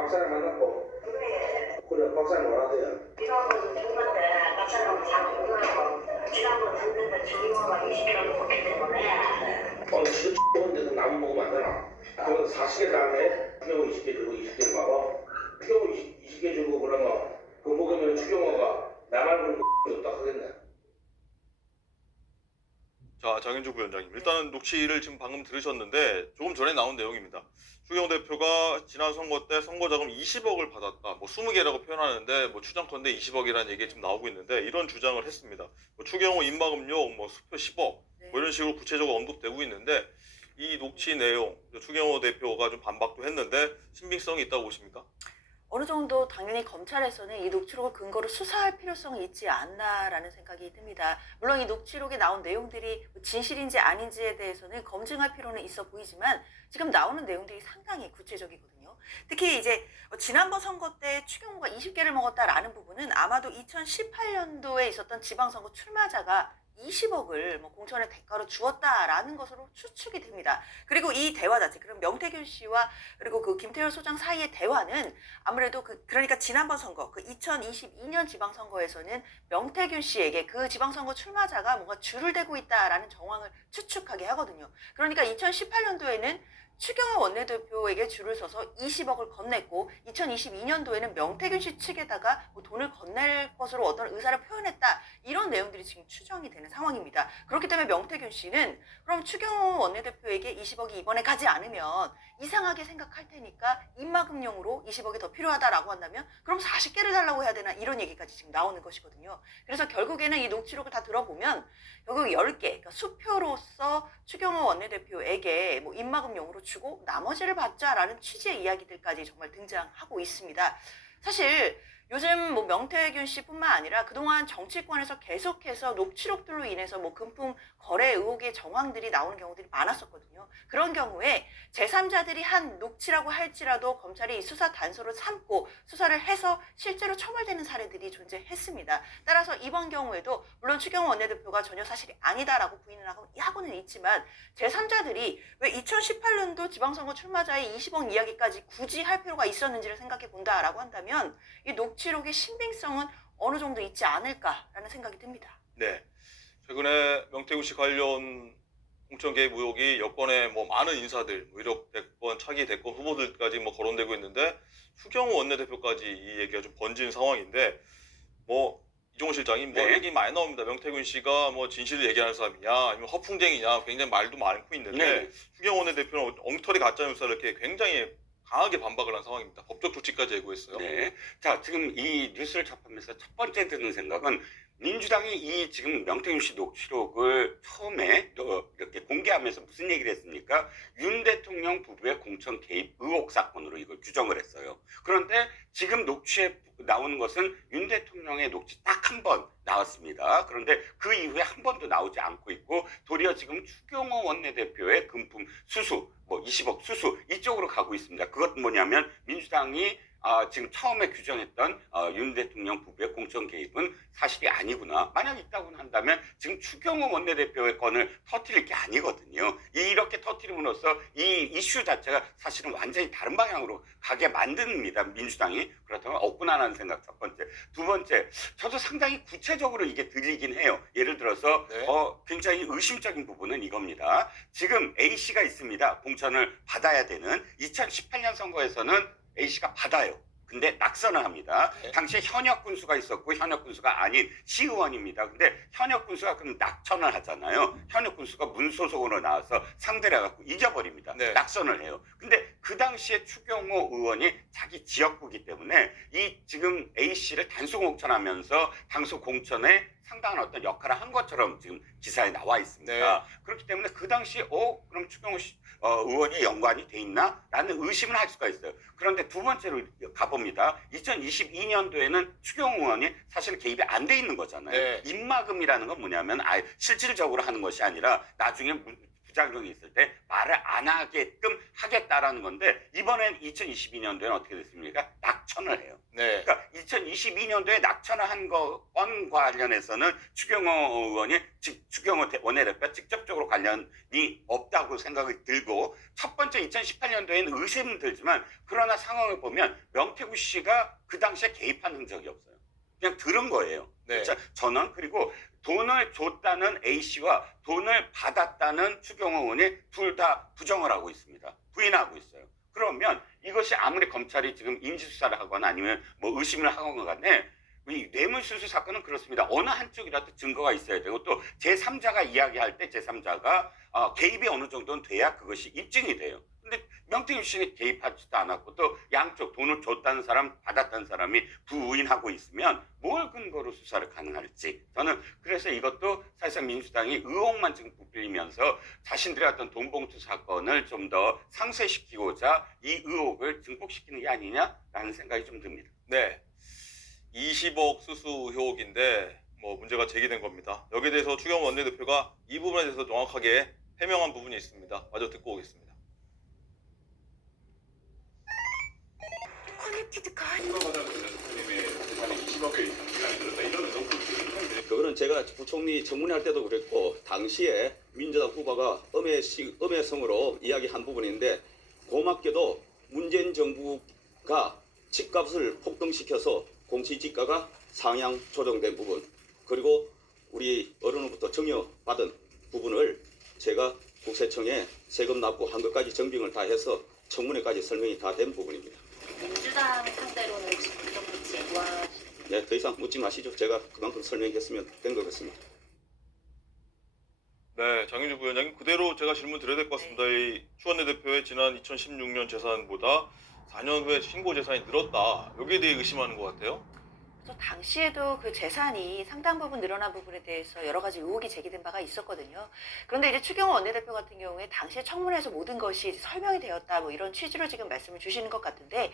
박사님 만났고. 그래. 그래, 박사님 뭐라대요? 지난번 듣는데 박사님 잘 모르고 지난번 듣는데 주인공가 20kg 먹기 때문에 진짜 X인데도 나무 먹으면 안 되나? 그건 40개 다음에 추경호 20개 주고 20개 먹어. 추경호 20개 주고 그러면 그거 먹으면 추경호가 나만 그런 거 줬다 하겠네. 자, 장윤주 부위원장님. 일단은 녹취를 지금 방금 들으셨는데 조금 전에 나온 내용입니다. 추경호 대표가 지난 선거 때 선거자금 20억을 받았다. 뭐 20개라고 표현하는데 뭐 추정컨대 20억이라는 얘기 지금 나오고 있는데 이런 주장을 했습니다. 뭐 추경호 입막음료 뭐 수표 10억 뭐 이런 식으로 구체적으로 언급되고 있는데 이 녹취 내용 추경호 대표가 좀 반박도 했는데 신빙성이 있다고 보십니까? 어느 정도 당연히 검찰에서는 이 녹취록을 근거로 수사할 필요성이 있지 않나라는 생각이 듭니다. 물론 이 녹취록에 나온 내용들이 진실인지 아닌지에 대해서는 검증할 필요는 있어 보이지만 지금 나오는 내용들이 상당히 구체적이거든요. 특히 이제 지난번 선거 때 추경호가 20개를 먹었다라는 부분은 아마도 2018년도에 있었던 지방선거 출마자가 20억을 뭐 공천의 대가로 주었다라는 것으로 추측이 됩니다. 그리고 이 대화 자체, 그럼 명태균 씨와 그리고 그 김태열 소장 사이의 대화는 아무래도 그러니까 지난번 선거, 그 2022년 지방선거에서는 명태균 씨에게 그 지방선거 출마자가 뭔가 줄을 대고 있다라는 정황을 추측하게 하거든요. 그러니까 2018년도에는 추경호 원내대표에게 줄을 서서 20억을 건넸고 2022년도에는 명태균 씨 측에다가 뭐 돈을 건넬 것으로 어떤 의사를 표현했다. 이런 내용들이 지금 추정이 되는 상황입니다. 그렇기 때문에 명태균 씨는 그럼 추경호 원내대표에게 20억이 이번에 가지 않으면 이상하게 생각할 테니까 입막음용으로 20억이 더 필요하다라고 한다면 그럼 40개를 달라고 해야 되나 이런 얘기까지 지금 나오는 것이거든요. 그래서 결국에는 이 녹취록을 다 들어보면 결국 10개, 그러니까 수표로서 추경호 원내대표에게 뭐 입막음용으로 주고 나머지를 받자라는 취지의 이야기들까지 정말 등장하고 있습니다. 사실 요즘 뭐 명태균 씨뿐만 아니라 그동안 정치권에서 계속해서 녹취록들로 인해서 뭐 금품 거래 의혹의 정황들이 나오는 경우들이 많았었거든요. 그런 경우에 제3자들이 한 녹취라고 할지라도 검찰이 이 수사 단서를 삼고 수사를 해서 실제로 처벌되는 사례들이 존재했습니다. 따라서 이번 경우에도 물론 추경호 원내대표가 전혀 사실이 아니다라고 부인을 하고는 있지만 제3자들이 왜 2018년도 지방선거 출마자의 20억 이야기까지 굳이 할 필요가 있었는지를 생각해 본다라고 한다면 이 녹취록의 신빙성은 어느 정도 있지 않을까라는 생각이 듭니다. 네. 최근에 명태균 씨 관련 공천 개입 의혹이 여권의 뭐 많은 인사들, 뭐 이력 대권, 차기 대권 후보들까지 뭐 거론되고 있는데 추경호 원내대표까지 이 얘기가 좀 번진 상황인데 뭐 이종호 실장님 뭐 네. 얘기 많이 나옵니다. 명태균 씨가 뭐 진실을 얘기하는 사람이냐 아니면 허풍쟁이냐 굉장히 말도 많고 있는데 네. 추경호 원내대표는 엉터리 가짜뉴스를 이렇게 굉장히 강하게 반박을 한 상황입니다. 법적 조치까지 예고했어요. 네. 자, 지금 이 뉴스를 접하면서 첫 번째 드는 생각은 민주당이 이 지금 명태균 씨 녹취록을 처음에 이렇게 공개하면서 무슨 얘기를 했습니까? 윤 대통령 부부의 공천 개입 의혹 사건으로 이걸 규정을 했어요. 그런데 지금 녹취에 나오는 것은 윤 대통령의 녹취 딱 한 번 나왔습니다. 그런데 그 이후에 한 번도 나오지 않고 있고 도리어 지금 추경호 원내대표의 금품 수수, 뭐 20억 수수 이쪽으로 가고 있습니다. 그것은 뭐냐면 민주당이 지금 처음에 규정했던 윤 대통령 부부의 공천 개입은 사실이 아니구나. 만약 있다고 한다면 지금 추경호 원내대표의 건을 터뜨릴 게 아니거든요. 이렇게 터뜨림으로써 이 이슈 자체가 사실은 완전히 다른 방향으로 가게 만듭니다. 민주당이. 그렇다면 없구나라는 생각 첫 번째. 두 번째, 저도 상당히 구체적으로 이게 들리긴 해요. 예를 들어서 네. 굉장히 의심적인 부분은 이겁니다. 지금 A씨가 있습니다. 공천을 받아야 되는 2018년 선거에서는 A씨가 받아요. 근데 낙선을 합니다. 네. 당시에 현역 군수가 있었고 현역 군수가 아닌 시의원입니다. 근데 현역 군수가 그럼 낙천을 하잖아요. 현역 군수가 문소속으로 나와서 상대를 해갖고 이겨버립니다. 네. 낙선을 해요. 근데 그 당시에 추경호 의원이 자기 지역구기 때문에 이 지금 A씨를 단수 공천하면서 당수 공천에 상당한 어떤 역할을 한 것처럼 지금 기사에 나와 있습니다. 네. 그렇기 때문에 그 당시에 그럼 추경호 의원이 연관이 돼 있나? 라는 의심을 할 수가 있어요. 그런데 두 번째로 가봅니다. 2022년도에는 추경호 의원이 사실 개입이 안 돼 있는 거잖아요. 네. 입막음이라는 건 뭐냐면 실질적으로 하는 것이 아니라 나중에 부작용이 있을 때 말을 안 하게끔 하겠다라는 건데 이번엔 2022년도에는 어떻게 됐습니까? 낙천을 해요. 네. 그러니까 2022년도에 낙천을 한 건 관련해서는 추경호 의원이 추경호 원내대표가 직접적으로 관련이 없다고 생각이 들고 첫 번째 2018년도에는 의심은 들지만 그러나 상황을 보면 명태구 씨가 그 당시에 개입한 흔적이 없어요. 그냥 들은 거예요. 네. 그렇죠? 전원 그리고 돈을 줬다는 A씨와 돈을 받았다는 추경호 의원이 둘 다 부정을 하고 있습니다. 부인하고 있어요. 그러면 이것이 아무리 검찰이 지금 인지수사를 하거나 아니면 뭐 의심을 하거나 간에 이 뇌물수수 사건은 그렇습니다. 어느 한쪽이라도 증거가 있어야 되고 또 제3자가 이야기할 때 제3자가 개입이 어느 정도는 돼야 그것이 입증이 돼요. 근데 명태균 씨는 개입하지도 않았고 또 양쪽 돈을 줬다는 사람 받았다는 사람이 부인하고 있으면 뭘 근거로 수사를 가능할지 저는 그래서 이것도 사실상 민주당이 의혹만 지금 부풀리면서 자신들의 어떤 돈봉투 사건을 좀 더 상쇄시키고자 이 의혹을 증폭시키는 게 아니냐라는 생각이 좀 듭니다. 네. 20억 수수 의혹인데 뭐 문제가 제기된 겁니다. 여기에 대해서 추경호 원내대표가 이 부분에 대해서 정확하게 해명한 부분이 있습니다. 마저 듣고 오겠습니다. 그거는 제가 부총리 청문회 할 때도 그랬고 당시에 민주당 후보가 음해성으로 이야기한 부분인데 고맙게도 문재인 정부가 집값을 폭등시켜서 공시지가가 상향 조정된 부분 그리고 우리 어른으로부터 증여받은 부분을 제가 국세청에 세금 납부 한 것까지 정빙을 다 해서 청문회까지 설명이 다 된 부분입니다. 민주당 상대로는 혹시 불적분치 네, 더 이상 묻지 마시죠. 제가 그만큼 설명했으면 된 것 같습니다. 네, 장윤주 부위원장님 그대로 제가 질문 드려야 될 것 같습니다. 이 추 원내대표의 지난 2016년 재산보다 4년 후에 신고 재산이 늘었다. 여기에 대해 의심하는 것 같아요. 그래서 당시에도 그 재산이 상당 부분 늘어난 부분에 대해서 여러 가지 의혹이 제기된 바가 있었거든요. 그런데 이제 추경호 원내대표 같은 경우에 당시에 청문회에서 모든 것이 설명이 되었다 뭐 이런 취지로 지금 말씀을 주시는 것 같은데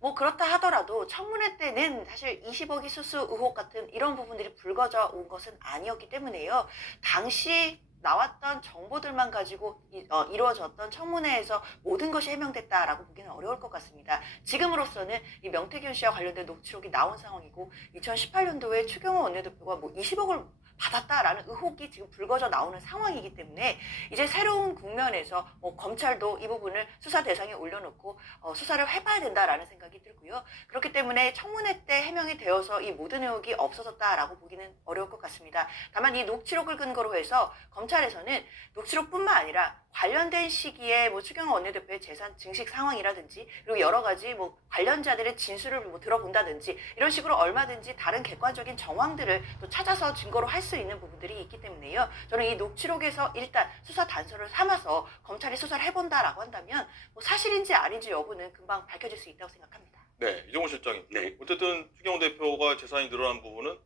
뭐 그렇다 하더라도 청문회 때는 사실 20억이 수수 의혹 같은 이런 부분들이 불거져 온 것은 아니었기 때문에요. 당시 나왔던 정보들만 가지고 이루어졌던 청문회에서 모든 것이 해명됐다라고 보기는 어려울 것 같습니다. 지금으로서는 이 명태균 씨와 관련된 녹취록이 나온 상황이고 2018년도에 추경호 원내대표가 뭐 20억을 받았다라는 의혹이 지금 불거져 나오는 상황이기 때문에 이제 새로운 국면에서 뭐 검찰도 이 부분을 수사 대상에 올려놓고 수사를 해봐야 된다라는 생각이 들고요. 그렇기 때문에 청문회 때 해명이 되어서 이 모든 의혹이 없어졌다라고 보기는 어려울 것 같습니다. 다만 이 녹취록을 근거로 해서 검찰에서는 녹취록뿐만 아니라 관련된 시기에 뭐 추경호 원내대표의 재산 증식 상황이라든지 그리고 여러 가지 뭐 관련자들의 진술을 뭐 들어본다든지 이런 식으로 얼마든지 다른 객관적인 정황들을 또 찾아서 증거로 할 수 있는 부분들이 있기 때문에요. 저는 이 녹취록에서 일단 수사 단서를 삼아서 검찰이 수사를 해본다라고 한다면 뭐 사실인지 아닌지 여부는 금방 밝혀질 수 있다고 생각합니다. 네, 이종호 실장님. 네. 어쨌든 추경호 대표가 재산이 늘어난 부분은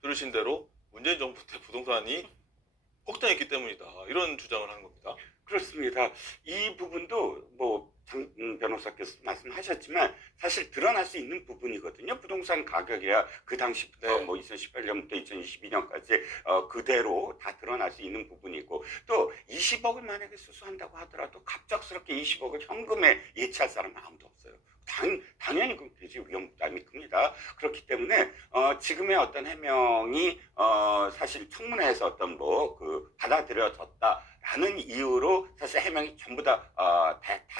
들으신 대로 문재인 정부 때 부동산이 폭등했기 때문이다. 이런 주장을 하는 겁니다. 그렇습니다. 이 부분도 뭐 장 변호사께서 말씀하셨지만 사실 드러날 수 있는 부분이거든요. 부동산 가격이야 그 당시부터 네. 뭐 2018년부터 2022년까지 그대로 다 드러날 수 있는 부분이고 또 20억을 만약에 수수한다고 하더라도 갑작스럽게 20억을 현금에 예치할 사람은 아무도 없어요. 당연히 그 돼지 위험 부담이 큽니다. 그렇기 때문에 지금의 어떤 해명이 사실 청문회에서 어떤 뭐 그 받아들여졌다라는 이유로 사실 해명이 전부 다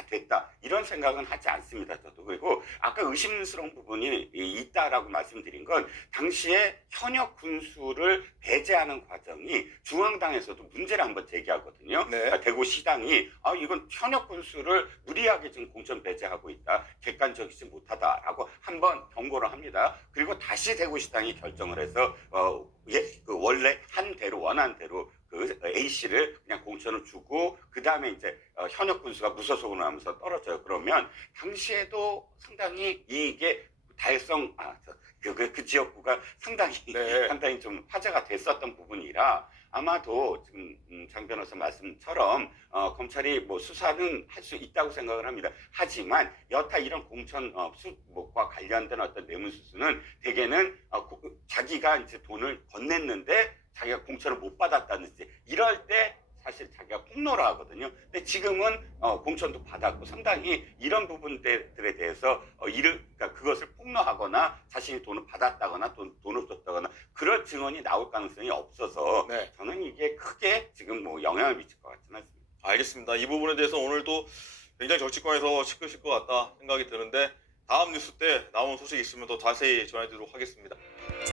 됐다 이런 생각은 하지 않습니다. 저도 그리고 아까 의심스러운 부분이 있다라고 말씀드린 건 당시에 현역 군수를 배제하는 과정이 중앙당에서도 문제를 한번 제기하거든요. 네. 그러니까 대구시당이 이건 현역 군수를 무리하게 지금 공천 배제하고 있다. 객관적이지 못하다라고 한번 경고를 합니다. 그리고 다시 대구시당이 결정을 해서 그 원래 한 대로 원한 대로 그 A씨를 그냥 공천을 주고 그 다음에 이제 현역 군수가 무소속으로 하면서 떨어져요. 그러면 당시에도 상당히 이게 그 지역구가 상당히 네. 상당히 좀 화제가 됐었던 부분이라 아마도 지금 장 변호사 말씀처럼 검찰이 뭐 수사는 할 수 있다고 생각을 합니다. 하지만 여타 이런 공천 수목과 관련된 어떤 뇌물수수는 대개는 자기가 이제 돈을 건넸는데 자기가 공천을 못 받았다든지 이럴 때 사실 자기가 폭로를 하거든요. 근데 지금은 공천도 받았고 상당히 이런 부분들에 대해서 그러니까 그것을 폭로하거나 자신이 돈을 받았다거나 돈을 썼다거나 그럴 증언이 나올 가능성이 없어서 네. 저는 이게 크게 지금 뭐 영향을 미칠 것 같지는 않습니다. 알겠습니다. 이 부분에 대해서 오늘도 굉장히 정치권에서 시끄실 것 같다 생각이 드는데 다음 뉴스 때 나온 소식 있으면 더 자세히 전해드리도록 하겠습니다.